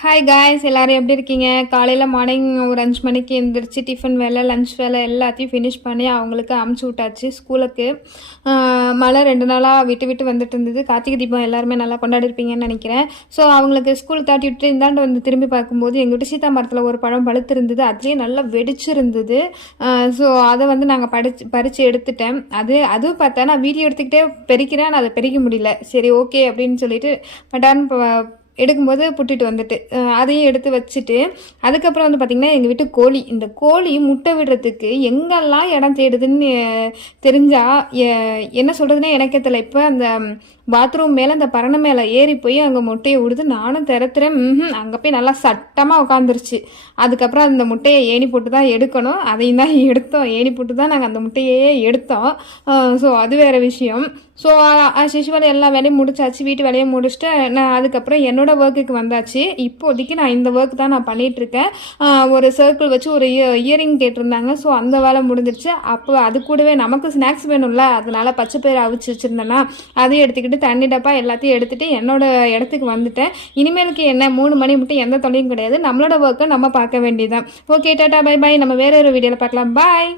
Hi guys, எல்லோரும் எப்படி இருக்கீங்க? காலையில் மார்னிங் ஒரு 5 மணிக்கு எழுந்திரிச்சு டிஃபன் வேலை, லன்ச் வேலை எல்லாத்தையும் ஃபினிஷ் பண்ணி அவங்களுக்கு அமுச்சு விட்டாச்சு ஸ்கூலுக்கு. மழை 2 நாளாக விட்டு விட்டு வந்துட்டு இருந்தது. கார்த்திகை தீபம் எல்லாருமே நல்லா கொண்டாடிருப்பீங்கன்னு நினைக்கிறேன். ஸோ அவங்களுக்கு ஸ்கூல் தாட்டி விட்டு இந்தாண்டு வந்து திரும்பி பார்க்கும்போது எங்கள் வீட்டு சீதா மரத்தில் ஒரு பழம் பழுத்து இருந்தது. அதுலேயே நல்லா வெடிச்சிருந்தது. ஸோ அதை வந்து நாங்கள் பறித்து எடுத்துட்டேன். அதுவும் பார்த்தா நான் வீடியோ எடுத்துக்கிட்டே பெருக்கிறேன், நான் அதை பெருக்க முடியல. சரி ஓகே அப்படின்னு சொல்லிட்டு பட்டான்னு எடுக்கும்போது புட்டிட்டு வந்துட்டு அதையும் எடுத்து வச்சுட்டு, அதுக்கப்புறம் வந்து பார்த்திங்கன்னா எங்கள் வீட்டு கோழி, இந்த கோழி முட்டை விடுறதுக்கு எங்கெல்லாம் இடம் தேடுதுன்னு தெரிஞ்சால் என்ன சொல்கிறதுனே எனக்கே தெரியல. இப்போ அந்த பாத்ரூம் மேலே அந்த பரணை மேலே ஏறி போய் அங்கே முட்டையை விடுது. நானும் திறத்துறேன், அங்கே போய் நல்லா சட்டமாக உட்காந்துருச்சு. அதுக்கப்புறம் அந்த முட்டையை ஏணி போட்டு தான் எடுக்கணும். அதையும் தான் எடுத்தோம், ஏணி போட்டு தான் நாங்கள் அந்த முட்டையே எடுத்தோம். ஸோ அது வேறு விஷயம். ஸோ சிசுவல் எல்லா வேலையும் முடிச்சாச்சு, வீட்டு வேலையை முடிச்சுட்டு நான் அதுக்கப்புறம் என்னோடய ஒர்க்குக்கு வந்தாச்சு. இப்போதைக்கு நான் இந்த ஒர்க் தான் நான் பண்ணிகிட்ருக்கேன். ஒரு சர்க்கிள் வச்சு ஒரு இயரிங் கேட்டிருந்தாங்க. ஸோ அந்த வேலை முடிஞ்சிருச்சு. அப்போ அது கூடவே நமக்கு ஸ்நாக்ஸ் வேணும்ல, அதனால் பச்சை பயிறு அவிச்சு வச்சுருந்தேன்னா அதையும் எடுத்துக்கிட்டு தண்ணி டப்பா எல்லாத்தையும் எடுத்துகிட்டு என்னோடய இடத்துக்கு வந்துட்டேன். இனிமேலுக்கு என்ன 3 மணி மட்டும் எந்த தொல்லையும் கிடையாது. நம்மளோட ஒர்க்கை நம்ம பார்க்க வேண்டியதான். Okay, tata, bye bye. நம்ம வேற ஒரு வீடியோவில் பார்க்கலாம். பாய்.